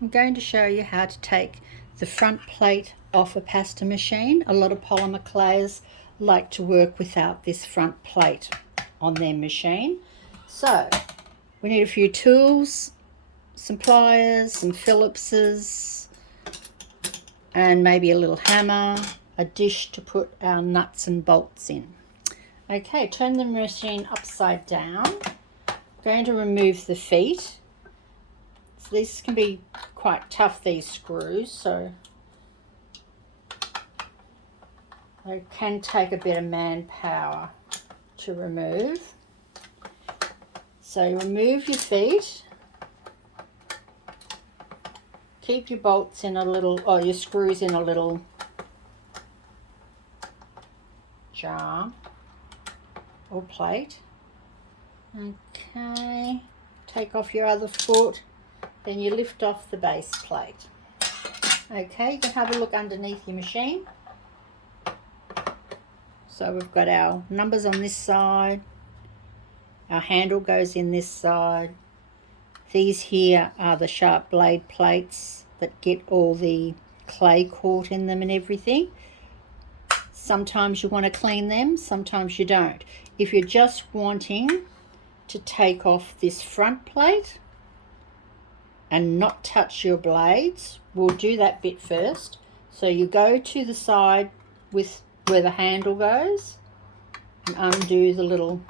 I'm going to show you how to take the front plate off a pasta machine. A lot of polymer clays like to work without this front plate on their machine. So we need a few tools, some pliers, some Phillipses, and maybe a little hammer, a dish to put our nuts and bolts in. Okay, turn the machine upside down. I'm going to remove the feet. So these can be quite tough, these screws, so they can take a bit of manpower to remove. So you remove your feet, keep your bolts in a little, or your screws in a little jar or plate. Okay, take off your other foot, then you lift off the base plate. Okay, you can have a look underneath your machine. So we've got our numbers on this side, our handle goes in this side. These here are the sharp blade plates that get all the clay caught in them and everything. Sometimes you want to clean them, sometimes you don't. If you're just wanting to take off this front plate and not touch your blades, we'll do that bit first. So you go to the side with where the handle goes and undo the little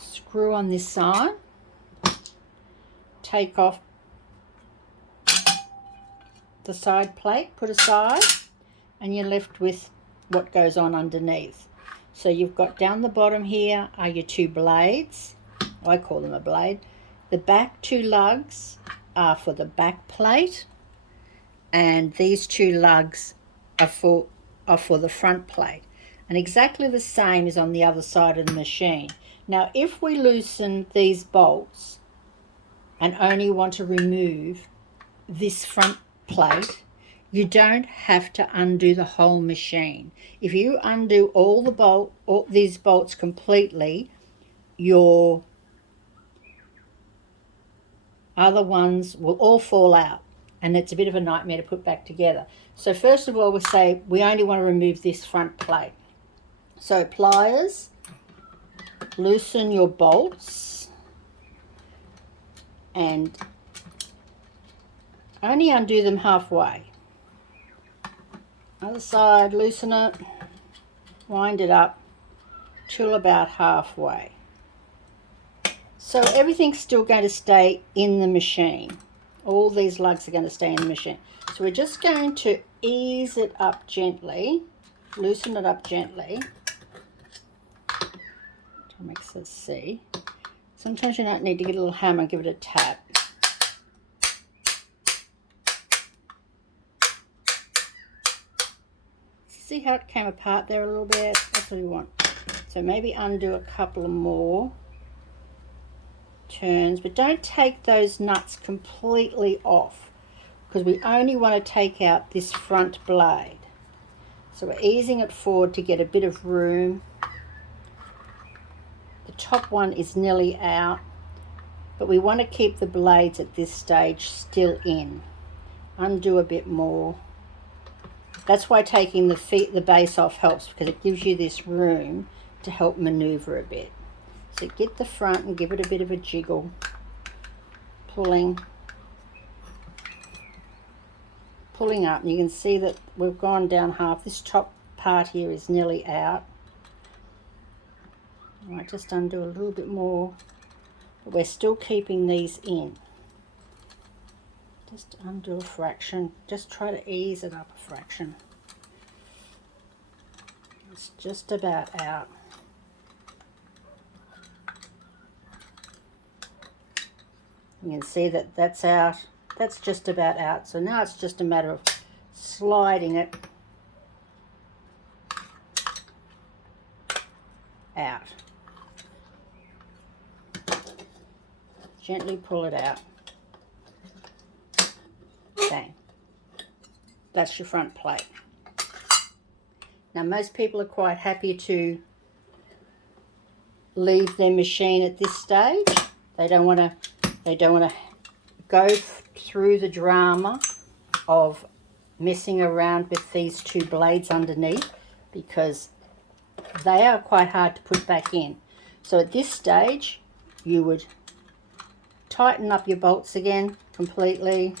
screw on this side. Take off the side plate, put aside, and you're left with what goes on underneath. So you've got down the bottom here are your two blades. I call them a blade. The back two lugs are for the back plate, and these two lugs are for the front plate. And exactly the same is on the other side of the machine. Now, if we loosen these bolts and only want to remove this front plate, you don't have to undo the whole machine. If you undo all these bolts completely, your other ones will all fall out, and it's a bit of a nightmare to put back together. So first of all, we'll say we only want to remove this front plate. So pliers, loosen your bolts, and only undo them halfway. Other side, loosen it, wind it up till about halfway. So everything's still going to stay in the machine. All these lugs are going to stay in the machine. So we're just going to ease it up gently, loosen it up gently to make us see. Sometimes you don't need to get a little hammer and give it a tap. See how it came apart there a little bit? That's what we want. So maybe undo a couple of more turns, but don't take those nuts completely off, because we only want to take out this front blade. So we're easing it forward to get a bit of room. The top one is nearly out, but we want to keep the blades at this stage still in. Undo a bit more. That's why taking the base off helps, because it gives you this room to help maneuver a bit. So get the front and give it a bit of a jiggle, pulling up, and you can see that we've gone down half. This top part here is nearly out. I might just undo a little bit more, but we're still keeping these in. Just undo a fraction, just try to ease it up a fraction. It's just about out. You can see that that's out, that's just about out. So now it's just a matter of sliding it out. Gently pull it out. Bang. That's your front plate. Now most people are quite happy to leave their machine at this stage. They don't want to go through the drama of messing around with these two blades underneath, because they are quite hard to put back in. So at this stage you would tighten up your bolts again completely.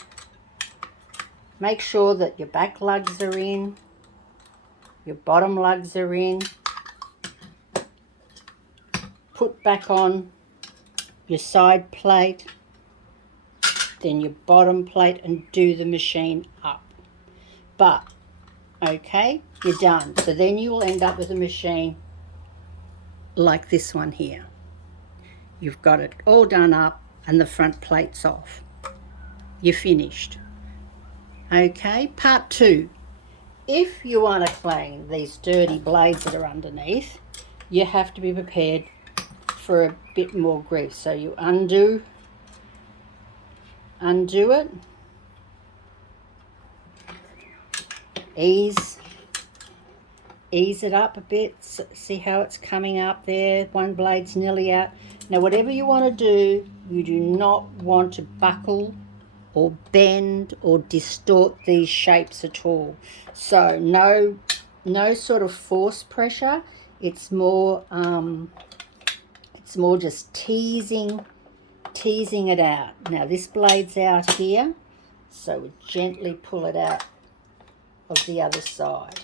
Make sure that your back lugs are in, your bottom lugs are in. Put back on your side plate, then your bottom plate, and do the machine up. But okay, you're done. So then you will end up with a machine like this one here. You've got it all done up and the front plate's off. You're finished. Okay, part 2. If you want to clean these dirty blades that are underneath, you have to be prepared for a bit more grief. So you undo it, ease it up a bit. See how it's coming up there? One blade's nearly out. Now whatever you want to do, you do not want to buckle or bend or distort these shapes at all. So no sort of force pressure. It's more just teasing it out. Now this blade's out here, so we gently pull it out of the other side,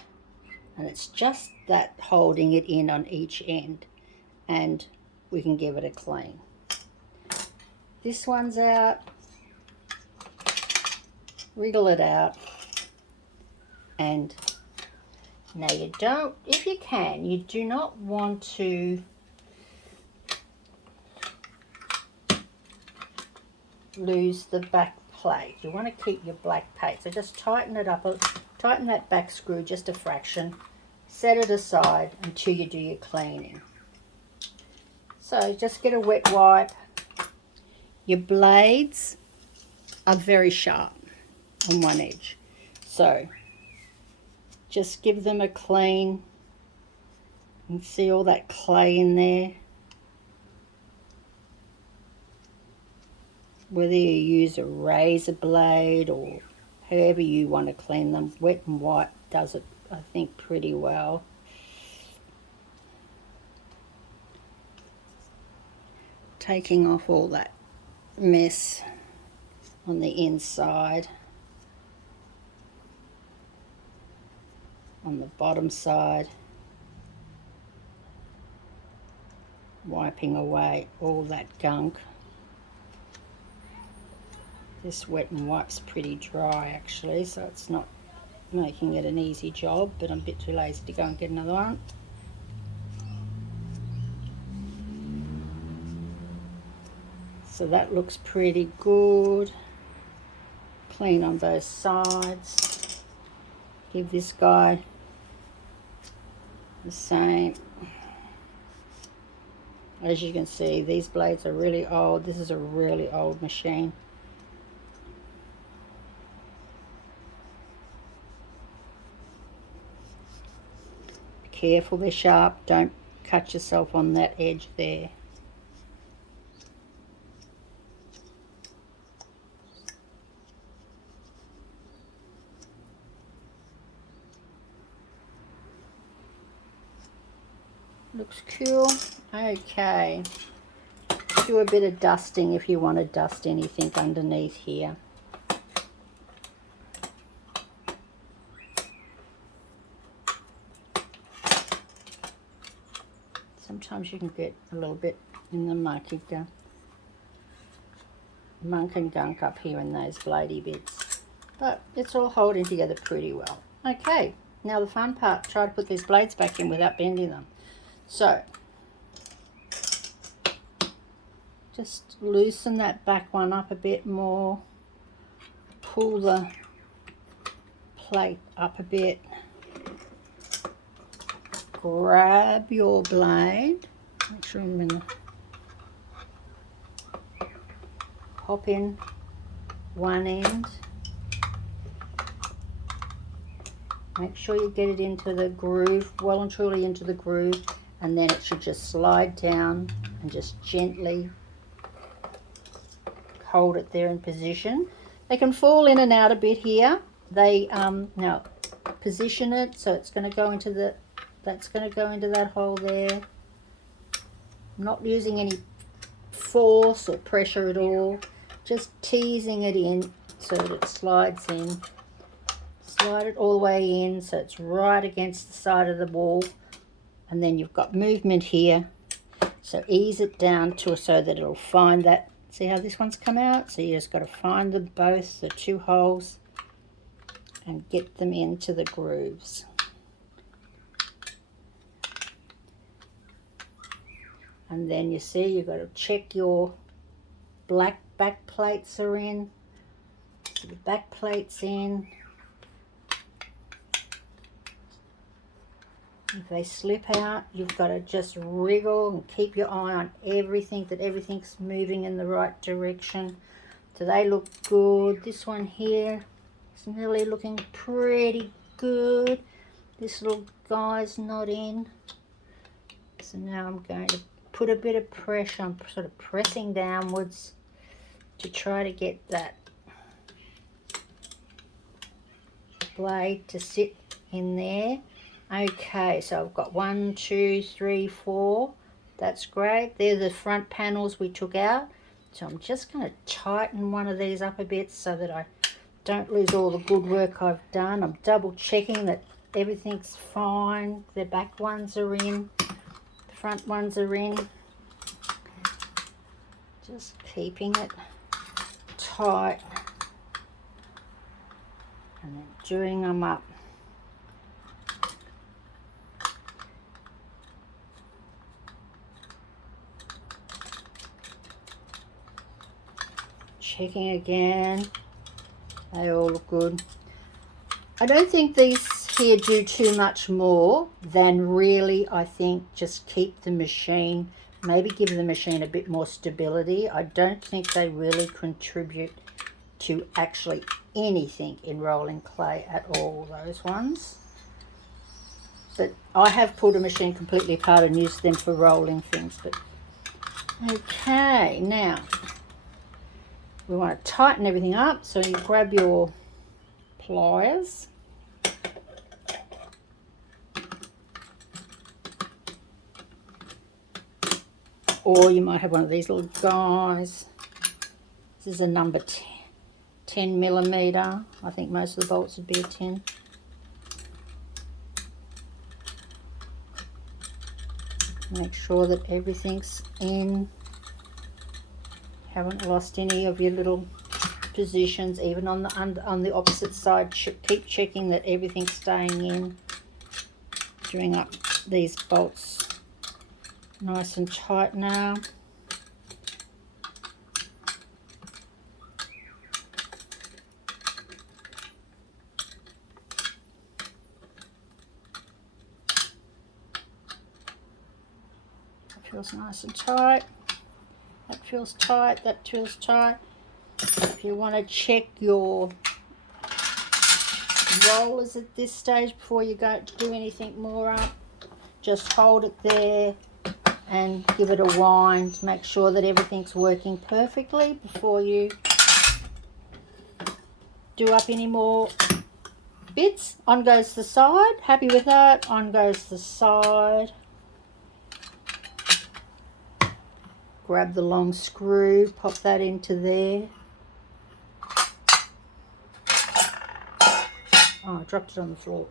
and it's just that holding it in on each end, and we can give it a clean. This one's out. Wriggle it out, and now you don't, if you can, you do not want to lose the back plate. You want to keep your black plate, so just tighten it up, tighten that back screw just a fraction, set it aside until you do your cleaning. So just get a wet wipe. Your blades are very sharp on one edge, so just give them a clean. You can see all that clay in there. Whether you use a razor blade or however you want to clean them, wet and wipe does it, I think, pretty well. Taking off all that mess on the inside, on the bottom side, wiping away all that gunk. This wet and wipe's pretty dry actually, so it's not making it an easy job, but I'm a bit too lazy to go and get another one. So that looks pretty good. Clean on both sides. Give this guy the same. As you can see, these blades are really old. This is a really old machine. Be careful, they're sharp. Don't cut yourself on that edge there. Looks cool. Okay, do a bit of dusting if you want to dust anything underneath here. Sometimes you can get a little bit in the muck and gunk up here in those bladey bits, but it's all holding together pretty well. Okay, now the fun part, try to put these blades back in without bending them. So just loosen that back one up a bit more, pull the plate up a bit, grab your blade, make sure I'm in the, pop in one end, make sure you get it into the groove, well and truly into the groove, and then it should just slide down and just gently hold it there in position. They can fall in and out a bit here. They now position it so it's going to go into the, that's going to go into that hole there. I'm not using any force or pressure at all, just teasing it in so that it slides in. Slide it all the way in so it's right against the side of the wall, and then you've got movement here, so ease it down to so that it'll find that. See how this one's come out? So you just got to find them both, the two holes, and get them into the grooves. And then you see you've got to check your black back plates are in. So the back plates in. If they slip out, you've got to just wriggle and keep your eye on everything, that everything's moving in the right direction. So they look good. This one here is really looking pretty good. This little guy's not in. So now I'm going to put a bit of pressure. I'm sort of pressing downwards to try to get that blade to sit in there. Okay, so I've got 1, 2, 3, 4. That's great. They're the front panels we took out. So I'm just going to tighten one of these up a bit so that I don't lose all the good work I've done. I'm double checking that everything's fine. The back ones are in. The front ones are in. Just keeping it tight. And then doing them up. Checking again. They all look good. I don't think these here do too much more than really, I think, just keep the machine, maybe give the machine a bit more stability. I don't think they really contribute to actually anything in rolling clay at all, those ones. But I have pulled a machine completely apart and used them for rolling things. But okay, now we want to tighten everything up, so you grab your pliers. Or you might have one of these little guys. This is a number 10 millimeter. I think most of the bolts would be a 10. Make sure that everything's in. Haven't lost any of your little positions, even on the opposite side. Keep checking that everything's staying in. Doing up these bolts nice and tight now. That feels nice and tight. That feels tight, that feels tight. If you want to check your rollers at this stage before you go to do anything more up, just hold it there and give it a wind to make sure that everything's working perfectly before you do up any more bits. On goes the side. Happy with that? On goes the side. Grab the long screw, pop that into there. Oh, I dropped it on the floor.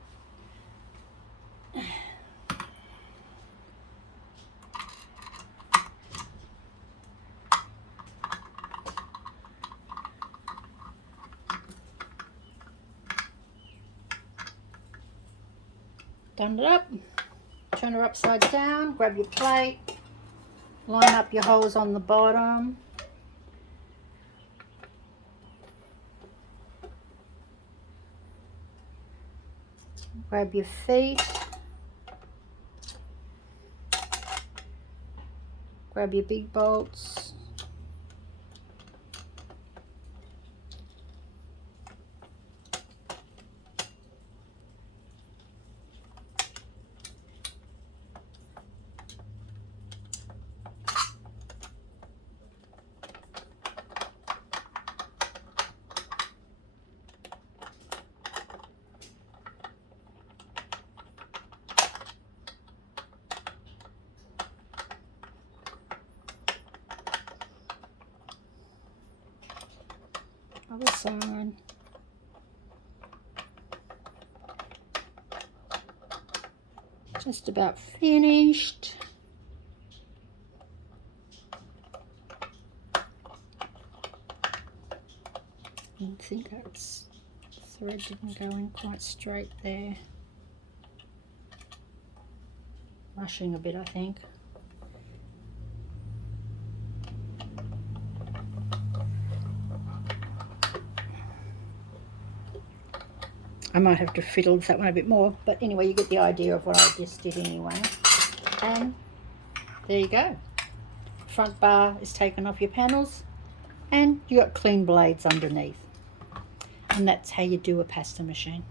Done it up. Turn her upside down, grab your plate, line up your holes on the bottom. Grab your feet. Grab your big bolts. Other side. Just about finished. I think that's thread didn't go in quite straight there. Rushing a bit, I think. I might have to fiddle with that one a bit more, but anyway, you get the idea of what I just did anyway. And there you go. Front bar is taken off your panels, and you got clean blades underneath. And that's how you do a pasta machine.